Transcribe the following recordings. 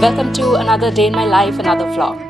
Welcome to another day in my life, another vlog.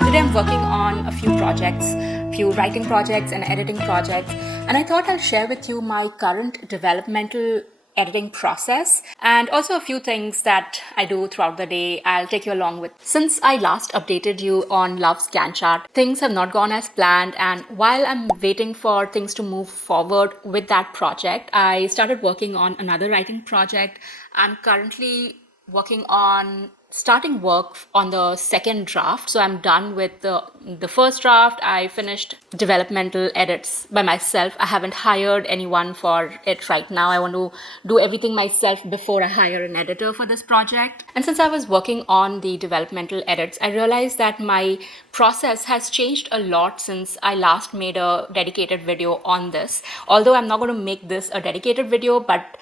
Today I'm working on a few projects, few writing projects and editing projects, and I thought I'll share with you my current developmental editing process and also a few things that I do throughout the day. I'll take you along with. Since I last updated you on Love's Gantt Chart, things have not gone as planned, and while I'm waiting for things to move forward with that project, I started working on another writing project. I'm currently working on starting work on the second draft. So I'm done with the first draft. I finished developmental edits by myself. I haven't hired anyone for it right now. I want to do everything myself before I hire an editor for this project. And since I was working on the developmental edits, I realized that my process has changed a lot since I last made a dedicated video on this. Although I'm not going to make this a dedicated video, but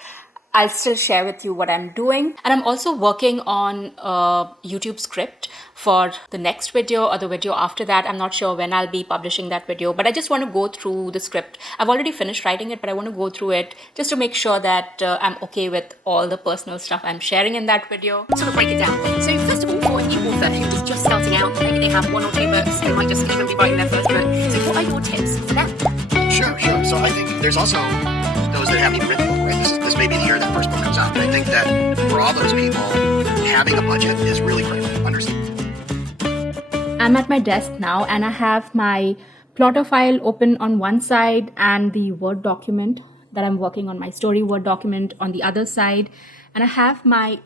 I'll still share with you what I'm doing. And I'm also working on a YouTube script for the next video or the video after that. I'm not sure when I'll be publishing that video, but I just want to go through the script. I've already finished writing it, but I want to go through it just to make sure that I'm okay with all the personal stuff I'm sharing in that video. Sort of break it down. So first of all, for a new author who is just starting out, maybe they have one or two books, they might just even be writing their first book. So what are your tips for them? Sure. So I think there's also those that haven't even written a book, right? This may be the year that first book comes out. And I think that for all those people, having a budget is really critical. I'm at my desk now and I have my Plottr file open on one side and the Word document that I'm working on, my story Word document on the other side. And I have my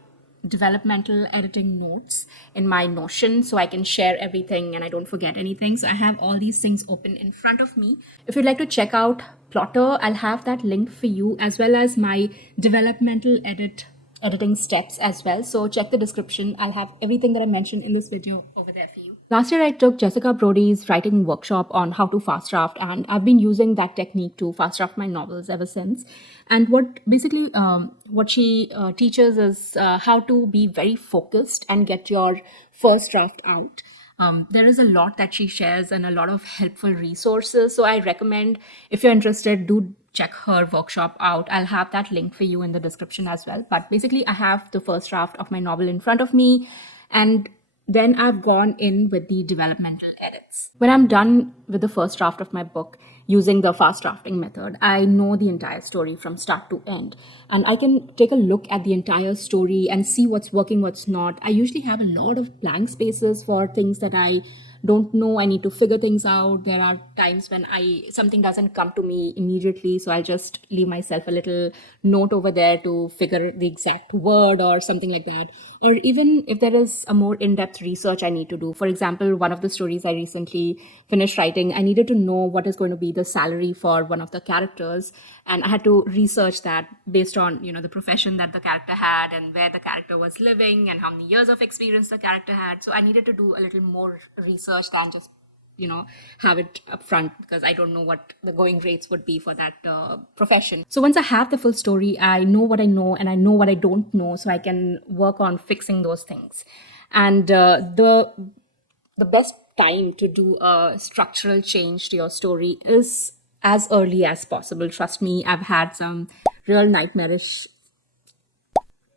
developmental editing notes in my Notion so I can share everything and I don't forget anything. So I have all these things open in front of me. If you'd like to check out Plottr, I'll have that link for you, as well as my developmental editing steps as well. So check the description. I'll have everything that I mentioned in this video over there for you. Last year, I took Jessica Brody's writing workshop on how to fast draft, and I've been using that technique to fast draft my novels ever since. And what she teaches is how to be very focused and get your first draft out. There is a lot that she shares and a lot of helpful resources. So I recommend, if you're interested, do check her workshop out. I'll have that link for you in the description as well. But basically, I have the first draft of my novel in front of me, and then I've gone in with the developmental edits. When I'm done with the first draft of my book using the fast drafting method, I know the entire story from start to end. And I can take a look at the entire story and see what's working, what's not. I usually have a lot of blank spaces for things that I don't know. I need to figure things out. There are times when something doesn't come to me immediately, so I'll just leave myself a little note over there to figure the exact word or something like that. Or even if there is a more in-depth research I need to do. For example, one of the stories I recently finished writing, I needed to know what is going to be the salary for one of the characters, and I had to research that based on the profession that the character had and where the character was living and how many years of experience the character had. So I needed to do a little more research than just have it up front, because I don't know what the going rates would be for that profession. So once I have the full story, I know what I know and I know what I don't know, so I can work on fixing those things. And the best time to do a structural change to your story is as early as possible. Trust me, I've had some real nightmarish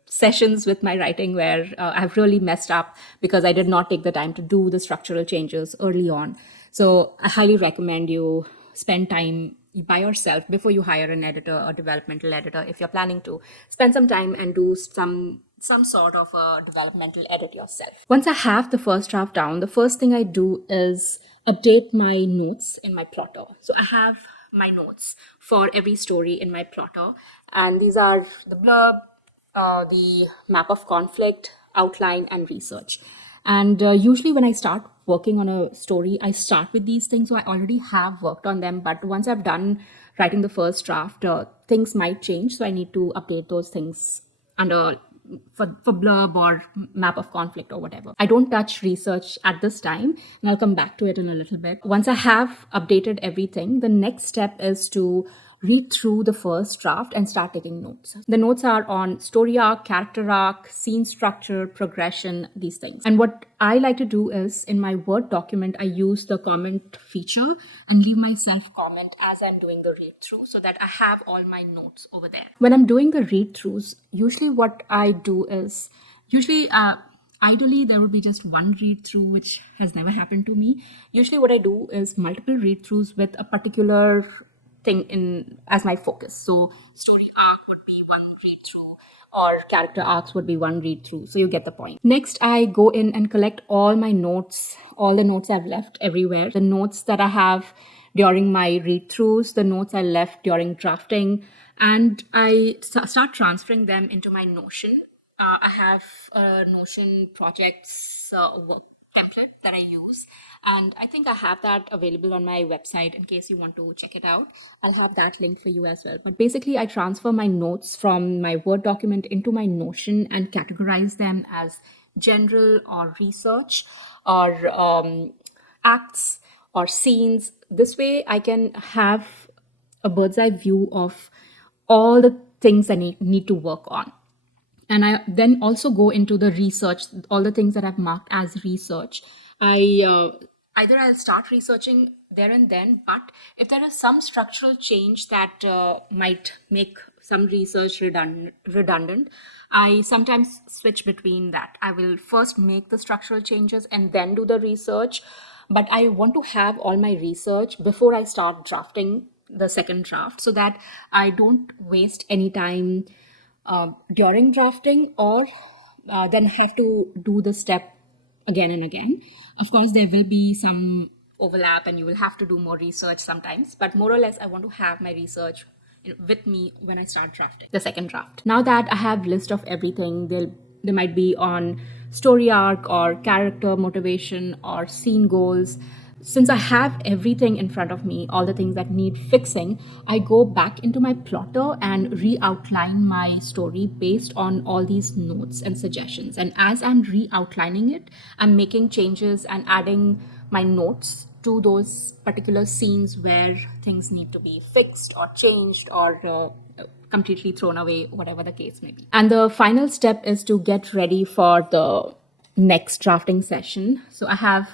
sessions with my writing where I've really messed up because I did not take the time to do the structural changes early on. So I highly recommend you spend time by yourself before you hire an editor or developmental editor. If you're planning to spend some time and do some sort of a developmental edit yourself. Once I have the first draft down, the first thing I do is update my notes in my Plottr. So I have my notes for every story in my Plottr, and these are the blurb, the map of conflict, outline, and research. And usually when I start working on a story, I start with these things. So I already have worked on them, but once I've done writing the first draft, things might change. So I need to update those things under for blurb or map of conflict or whatever. I don't touch research at this time, and I'll come back to it in a little bit. Once I have updated everything, the next step is to read through the first draft and start taking notes. The notes are on story arc, character arc, scene structure, progression, these things. And what I like to do is in my Word document, I use the comment feature and leave myself comment as I'm doing the read through so that I have all my notes over there. When I'm doing the read throughs, usually what I do is, ideally, there would be just one read through, which has never happened to me. Usually what I do is multiple read throughs with a particular thing in as my focus. So story arc would be one read through, or character arcs would be one read through. So you get the point. Next, I go in and collect all my notes, all the notes I've left everywhere, the notes that I have during my read throughs, the notes I left during drafting, and I start transferring them into my Notion. I have a Notion projects template that I use, and I think I have that available on my website in case you want to check it out. I'll have that link for you as well. But basically, I transfer my notes from my Word document into my Notion and categorize them as general or research or acts or scenes. This way, I can have a bird's eye view of all the things I need to work on. And I then also go into the research, all the things that I've marked as research. Either I'll start researching there and then, but if there is some structural change that might make some research redundant, I sometimes switch between that. I will first make the structural changes and then do the research, but I want to have all my research before I start drafting the second draft so that I don't waste any time during drafting or then have to do the step again and again. Of course, there will be some overlap and you will have to do more research sometimes, but more or less, I want to have my research with me when I start drafting the second draft. Now that I have list of everything, they might be on story arc or character motivation or scene goals. Since I have everything in front of me, all the things that need fixing, I go back into my plotter and re-outline my story based on all these notes and suggestions. And as I'm re-outlining it, I'm making changes and adding my notes to those particular scenes where things need to be fixed or changed or completely thrown away, whatever the case may be. And the final step is to get ready for the next drafting session. So I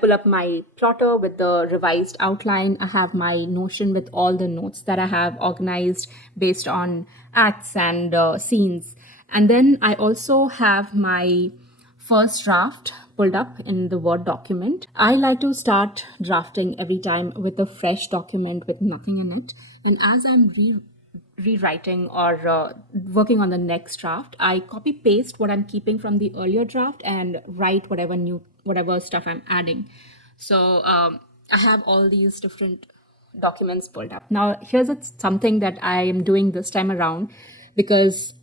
pull up my plotter with the revised outline. I have my Notion with all the notes that I have organized based on acts and scenes. And then I also have my first draft pulled up in the Word document. I like to start drafting every time with a fresh document with nothing in it. And as I'm rewriting or working on the next draft, I copy paste what I'm keeping from the earlier draft and write whatever stuff I'm adding. So I have all these different documents pulled up. Now here's something that I am doing this time around because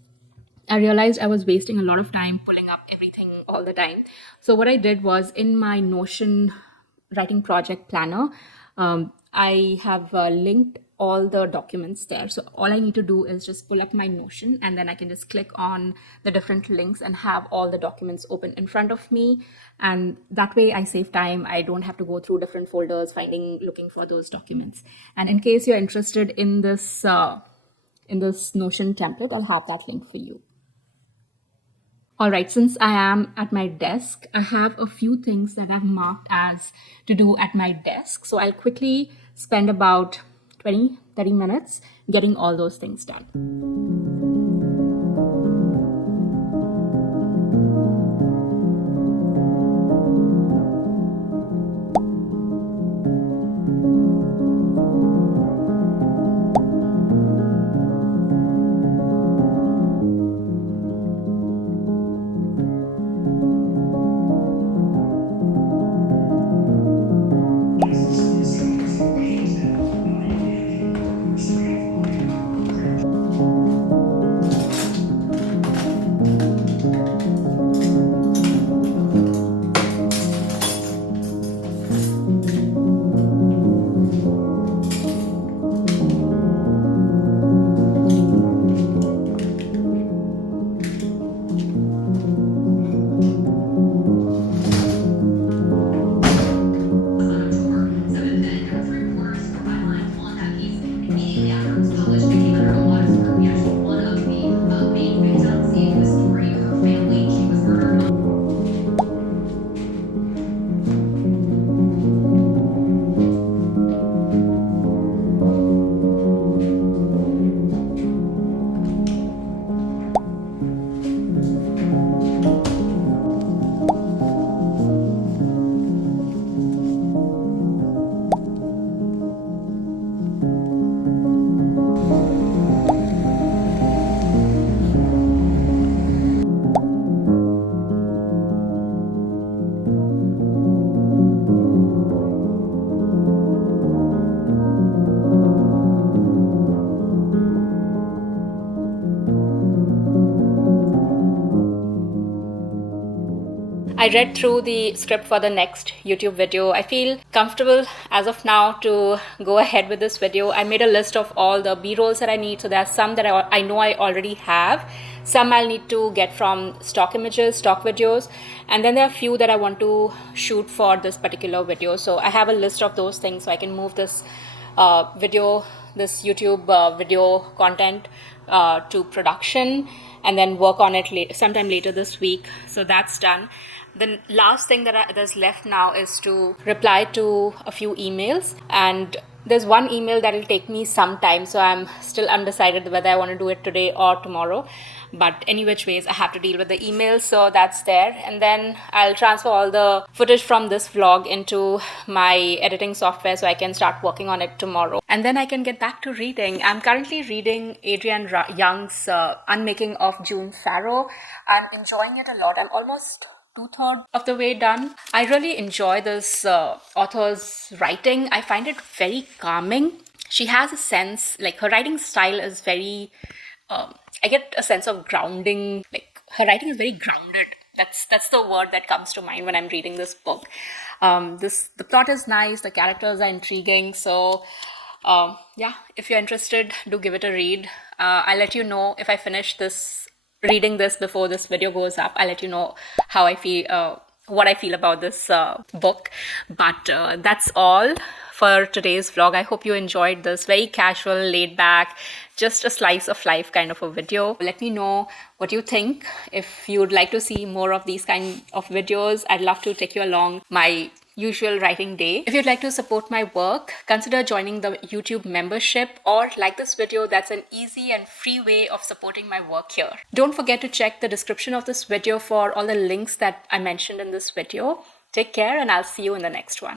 I realized I was wasting a lot of time pulling up everything all the time. So what I did was in my Notion writing project planner, I have linked all the documents there. So all I need to do is just pull up my Notion and then I can just click on the different links and have all the documents open in front of me. And that way I save time. I don't have to go through different folders, looking for those documents. And in case you're interested in this Notion template, I'll have that link for you. All right, since I am at my desk, I have a few things that I've marked as to do at my desk. So I'll quickly spend about 20-30 minutes getting all those things done. I read through the script for the next YouTube video. I feel comfortable as of now to go ahead with this video. I made a list of all the B-rolls that I need. So there are some that I know I already have. Some I'll need to get from stock images, stock videos. And then there are a few that I want to shoot for this particular video. So I have a list of those things so I can move this this YouTube video content to production and then work on it sometime later this week. So that's done. The last thing that's left now is to reply to a few emails, and there's one email that will take me some time, so I'm still undecided whether I want to do it today or tomorrow. But any which ways, I have to deal with the emails, so that's there. And then I'll transfer all the footage from this vlog into my editing software so I can start working on it tomorrow. And then I can get back to reading. I'm currently reading Adrienne Young's Unmaking of June Farrow. I'm enjoying it a lot. I'm almost 2/3 of the way done. I really enjoy this author's writing. I find it very calming. She has a sense, like her writing style is very, I get a sense of grounding. Like her writing is very grounded. That's the word that comes to mind when I'm reading this book. The plot is nice. The characters are intriguing. So yeah, if you're interested, do give it a read. I'll let you know if I finish reading this before this video goes up. I'll let you know how I feel, what I feel about this book. But that's all for today's vlog. I hope you enjoyed this very casual, laid back, just a slice of life kind of a video. Let me know what you think. If you would like to see more of these kind of videos, I'd love to take you along my usual writing day. If you'd like to support my work, consider joining the YouTube membership or like this video. That's an easy and free way of supporting my work here. Don't forget to check the description of this video for all the links that I mentioned in this video. Take care, and I'll see you in the next one.